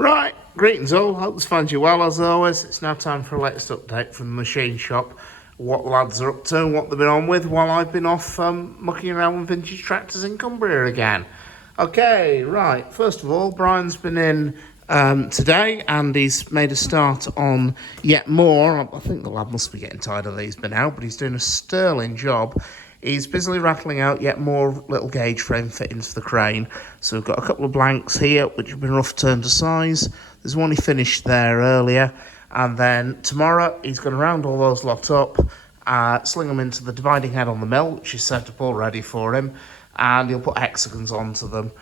Right, greetings all, hope this finds you well as always. It's now time for a latest update from the machine shop. What the lads are up to, what they've been on with while I've been off mucking around with vintage tractors in Cumbria again. Okay, right, first of all, Brian's been in today and he's made a start on yet more. I think the lad must be getting tired of these by now, but he's doing a sterling job. He's busily rattling out yet more little gauge frame fittings for the crane. So we've got a couple of blanks here, which have been rough turned to size. There's one he finished there earlier. And then tomorrow, he's going to round all those lot up, sling them into the dividing head on the mill, which is set up already for him. And he'll put hexagons onto them.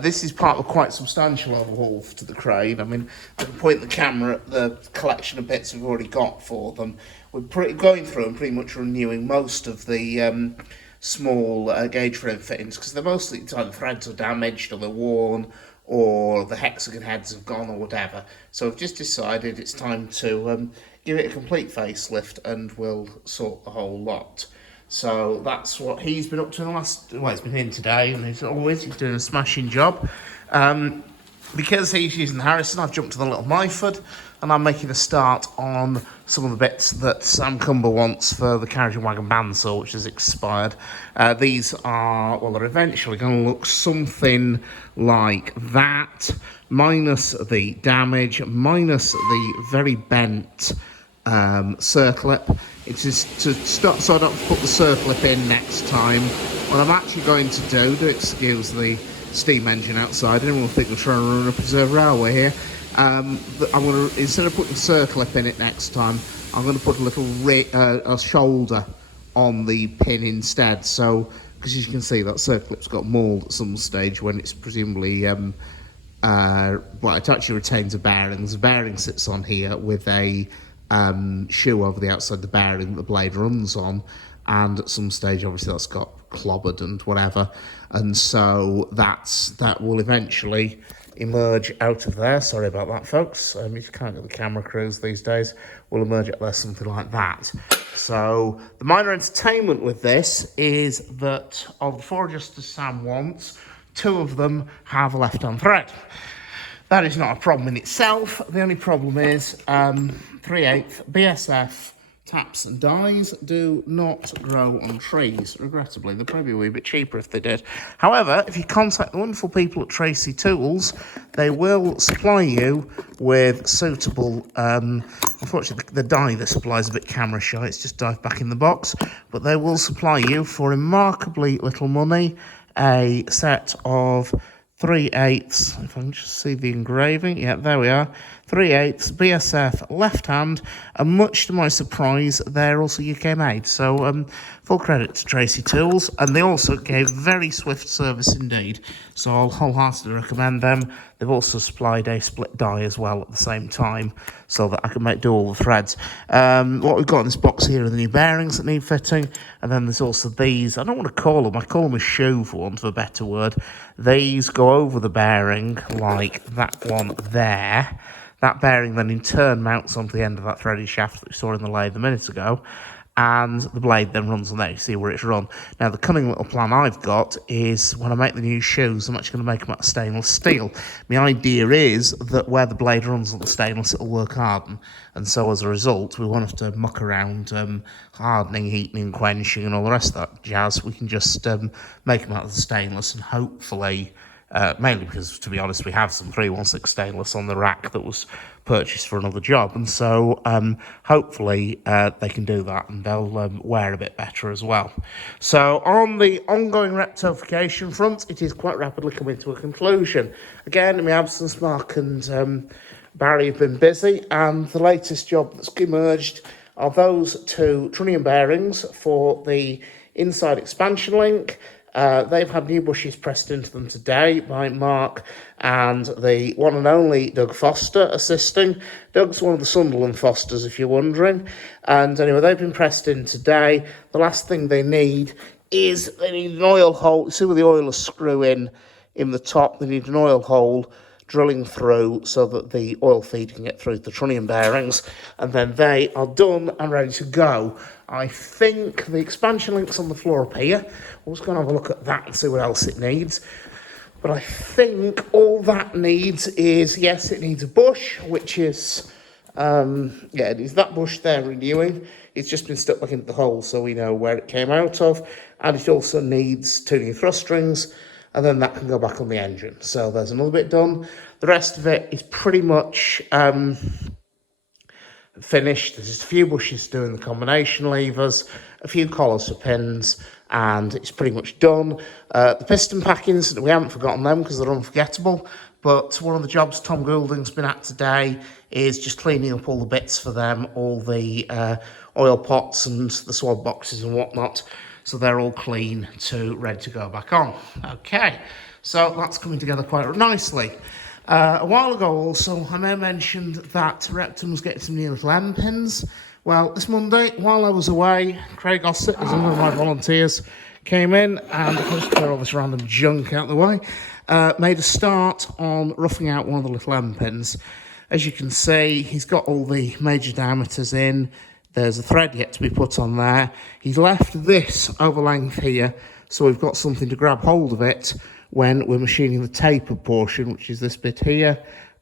This is part of a quite substantial overhaul to the crane. I mean, I can point the camera at the collection of bits we've already got for them. We're going through and pretty much renewing most of the small gauge frame fittings because they're mostly either the threads are damaged or they're worn or the hexagon heads have gone or whatever. So we've just decided it's time to give it a complete facelift and we'll sort the whole lot. So that's what he's been up to in the last... Well, he's been in today, and he's doing a smashing job. Because he's using the Harrison, I've jumped to the little Myford, and I'm making a start on some of the bits that Sam Cumber wants for the carriage and wagon bandsaw, which has expired. These are... Well, they're eventually going to look something like that, minus the damage, minus the very bent circlip. It's just to stop so I don't put the circlip in next time. What I'm actually going to do excuse the steam engine outside, anyone will think we're trying to run a preserve railway here. I'm going to, instead of putting circlip in it next time, I'm going to put a little a shoulder on the pin instead. So, because as you can see, that circlip's got mould at some stage when it's presumably well, it actually retains a bearing. The bearing sits on here with a shoe over the outside the bearing that the blade runs on, and at some stage obviously that's got clobbered and whatever, and so that will eventually emerge out of there. Sorry about that, folks. You can't get the camera crews these days. Will emerge out there something like that. So the minor entertainment with this is that of the 4 adjusters Sam wants, 2 of them have a left-hand thread. That is not a problem in itself. The only problem is 3/8 BSF taps and dies do not grow on trees, regrettably. They'd probably be a wee bit cheaper if they did. However, if you contact the wonderful people at Tracy Tools, they will supply you with suitable... unfortunately, the die they supply is a bit camera shy. It's just dived back in the box. But they will supply you for remarkably little money a set of 3/8, if I can just see the engraving, yeah, there we are, 3/8 BSF left hand, and much to my surprise, they're also UK made, so full credit to Tracy Tools, and they also gave very swift service indeed, so I'll wholeheartedly recommend them. They've also supplied a split die as well at the same time, so that I can do all the threads. What we've got in this box here are the new bearings that need fitting, and then there's also these, I don't want to call them, I call them a shoe for want of a better word. These go over the bearing like that one there. That bearing then in turn mounts onto the end of that threaded shaft that we saw in the lathe a minute ago, and the blade then runs on there. You see where it's run. Now, the cunning little plan I've got is when I make the new shoes, I'm actually going to make them out of stainless steel. My idea is that where the blade runs on the stainless, it'll work harden, and so as a result, we won't have to muck around hardening, heating, quenching, and all the rest of that jazz. We can just make them out of the stainless, and hopefully... mainly because, to be honest, we have some 316 stainless on the rack that was purchased for another job, and so hopefully they can do that and they'll wear a bit better as well. So on the ongoing Reptofication front, it is quite rapidly coming to a conclusion. Again, in my absence, Mark and Barry have been busy, and the latest job that's emerged are those 2 trunnion bearings for the inside expansion link. They've had new bushes pressed into them today by Mark and the one and only Doug Foster assisting. Doug's one of the Sunderland Fosters, if you're wondering. And anyway, they've been pressed in today. The last thing they need is they need an oil hole. See where the oilers screw in the top? They need an oil hole drilling through so that the oil feed can get through the trunnion bearings, and then they are done and ready to go. I think the expansion link's on the floor up here. We'll just go and have a look at that and see what else it needs. But I think all that needs is, yes, it needs a bush, which is, it needs that bush there renewing. It's just been stuck back into the hole, so we know where it came out of. And it also needs 2 new thrust strings, and then that can go back on the engine. So there's another bit done. The rest of it is pretty much finished. There's just a few bushes doing the combination levers, a few collars for pins, and it's pretty much done. The piston packings, we haven't forgotten them because they're unforgettable, but one of the jobs Tom Goulding's been at today is just cleaning up all the bits for them, all the oil pots and the swab boxes and whatnot, so they're all clean to ready to go back on. Okay, so that's coming together quite nicely. A while ago also, I may have mentioned that Repton was getting some new little M pins. Well, this Monday, while I was away, Craig Ossett, as one of my volunteers, came in and, of course, clear all this random junk out of the way, made a start on roughing out one of the little M pins. As you can see, he's got all the major diameters in. There's a thread yet to be put on there. He's left this over length here, so we've got something to grab hold of it when we're machining the tapered portion, which is this bit here,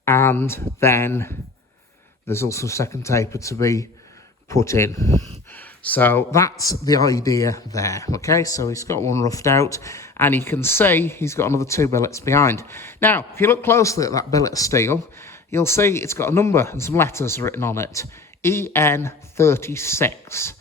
and then there's also a second taper to be put in. So that's the idea there, okay? So he's got one roughed out, and you can see he's got another 2 billets behind. Now, if you look closely at that billet of steel, you'll see it's got a number and some letters written on it, EN36.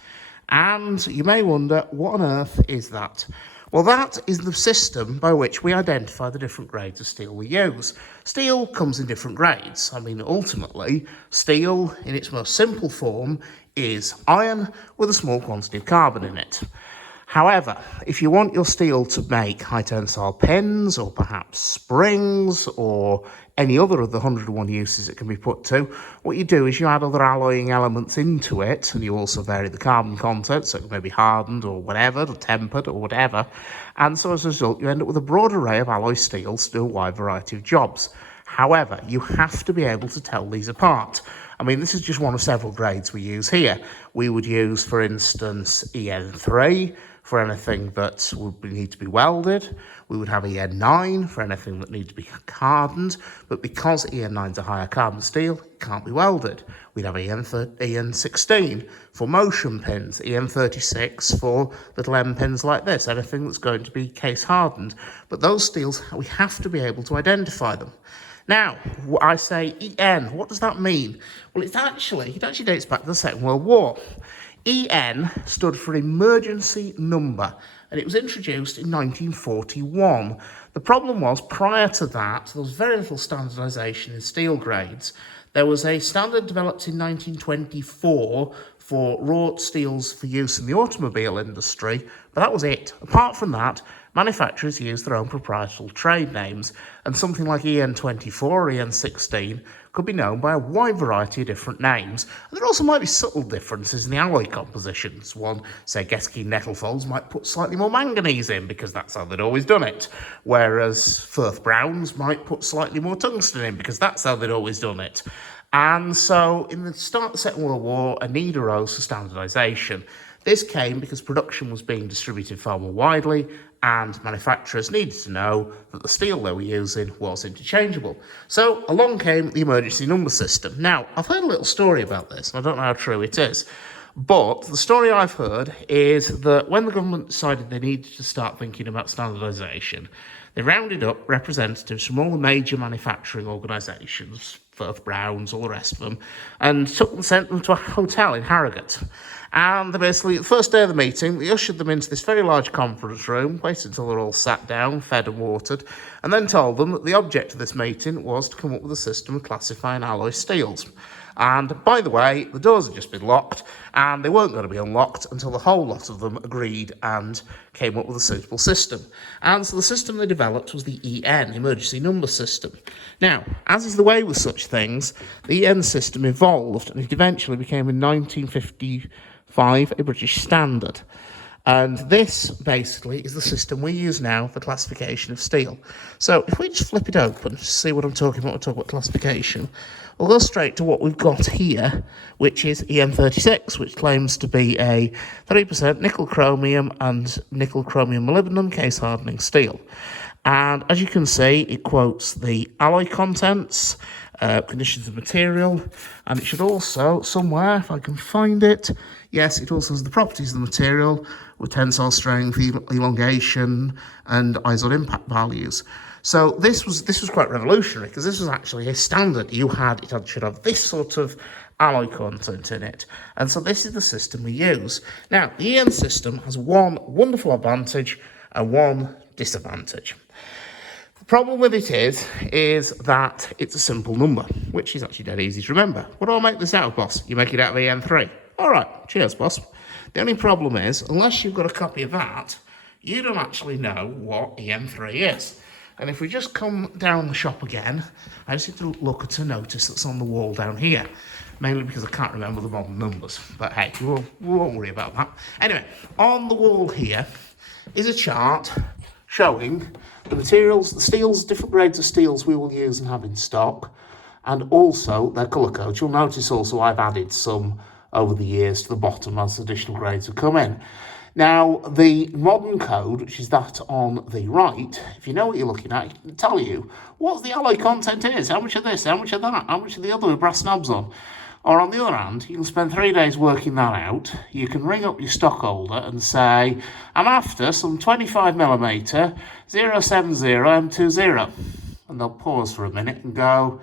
And you may wonder, what on earth is that? Well, that is the system by which we identify the different grades of steel we use. Steel comes in different grades. I mean, ultimately, steel in its most simple form is iron with a small quantity of carbon in it. However, if you want your steel to make high tensile pins or perhaps springs or any other of the 101 uses it can be put to, what you do is you add other alloying elements into it, and you also vary the carbon content, so it may be hardened or whatever, or tempered or whatever, and so as a result you end up with a broad array of alloy steels to do a wide variety of jobs. However, you have to be able to tell these apart. I mean, this is just one of several grades we use here. We would use, for instance, EN3 for anything that would need to be welded. We would have EN9 for anything that needs to be hardened, but because EN9 is a higher carbon steel, it can't be welded. We'd have EN16 for motion pins, EN36 for little M pins like this, anything that's going to be case hardened. But those steels, we have to be able to identify them. Now, I say EN, what does that mean? Well, it actually dates back to the Second World War. EN stood for Emergency Number, and it was introduced in 1941. The problem was, prior to that, there was very little standardisation in steel grades. There was a standard developed in 1924 for wrought steels for use in the automobile industry, but that was it. Apart from that, manufacturers used their own proprietary trade names, and something like EN24 or EN16 could be known by a wide variety of different names. And there also might be subtle differences in the alloy compositions. One, say, Geske Nettlefolds might put slightly more manganese in because that's how they'd always done it, whereas Firth Browns might put slightly more tungsten in because that's how they'd always done it. And so in the start of the Second World War, a need arose for standardisation. This came because production was being distributed far more widely, and manufacturers needed to know that the steel they were using was interchangeable. So along came the emergency number system. Now, I've heard a little story about this, and I don't know how true it is, but the story I've heard is that when the government decided they needed to start thinking about standardisation, they rounded up representatives from all the major manufacturing organisations, Firth Browns, all the rest of them, and sent them to a hotel in Harrogate. And they basically, the first day of the meeting, they ushered them into this very large conference room, waited until they're all sat down, fed and watered, and then told them that the object of this meeting was to come up with a system of classifying alloy steels. And by the way, the doors had just been locked, and they weren't going to be unlocked until the whole lot of them agreed and came up with a suitable system. And so the system they developed was the EN, Emergency Number System. Now, as is the way with such things, the EN system evolved, and it eventually became in 1955 a British standard. And this, basically, is the system we use now for classification of steel. So if we just flip it open to see what I'm talking about, we'll talk about classification. We'll go straight to what we've got here, which is EN36, which claims to be a 3% nickel chromium and nickel chromium molybdenum case hardening steel. And as you can see, it quotes the alloy contents, conditions of material, and it should also, somewhere, if I can find it, yes, it also has the properties of the material with tensile strength, elongation, and eyes on impact values. So this was quite revolutionary, because this was actually a standard. It should have this sort of alloy content in it. And so this is the system we use. Now, the EN system has one wonderful advantage and one disadvantage. The problem with it is that it's a simple number, which is actually dead easy to remember. What do I make this out of, boss? You make it out of EN3. All right, cheers, boss. The only problem is, unless you've got a copy of that, you don't actually know what EN3 is. And if we just come down the shop again, I just need to look at a notice that's on the wall down here, mainly because I can't remember the modern numbers. But hey, we won't worry about that. Anyway, on the wall here is a chart showing the materials, the steels, different grades of steels we will use and have in stock, and also their colour codes. You'll notice also I've added some over the years to the bottom as additional grades have come in. Now, the modern code, which is that on the right, if you know what you're looking at, it can tell you what the alloy content is, how much of this, how much of that, how much of the other with brass knobs on. Or on the other hand, you can spend 3 days working that out. You can ring up your stockholder and say, I'm after some 25mm 070 M20. And they'll pause for a minute and go,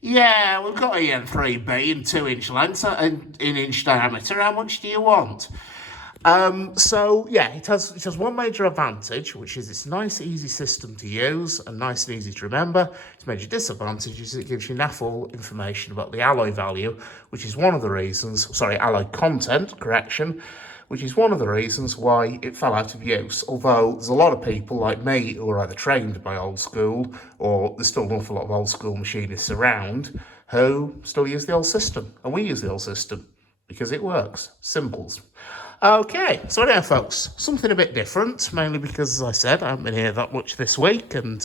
yeah, we've got EN3B in 2-inch length and in inch diameter. How much do you want? So yeah, it has one major advantage, which is it's a nice, easy system to use and nice and easy to remember. Its major disadvantage is it gives you naffle information about the alloy value, which is one of the reasons, alloy content, correction, which is one of the reasons why it fell out of use. Although there's a lot of people like me who are either trained by old school, or there's still an awful lot of old school machinists around who still use the old system. And we use the old system because it works. Simples. Okay, so anyway, folks, something a bit different, mainly because, as I said, I haven't been here that much this week, and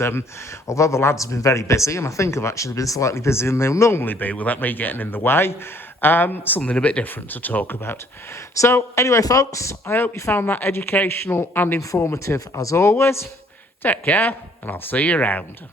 although the lads have been very busy, and I think have actually been slightly busier than they'll normally be without me getting in the way, something a bit different to talk about. So anyway, folks, I hope you found that educational and informative as always. Take care, and I'll see you around.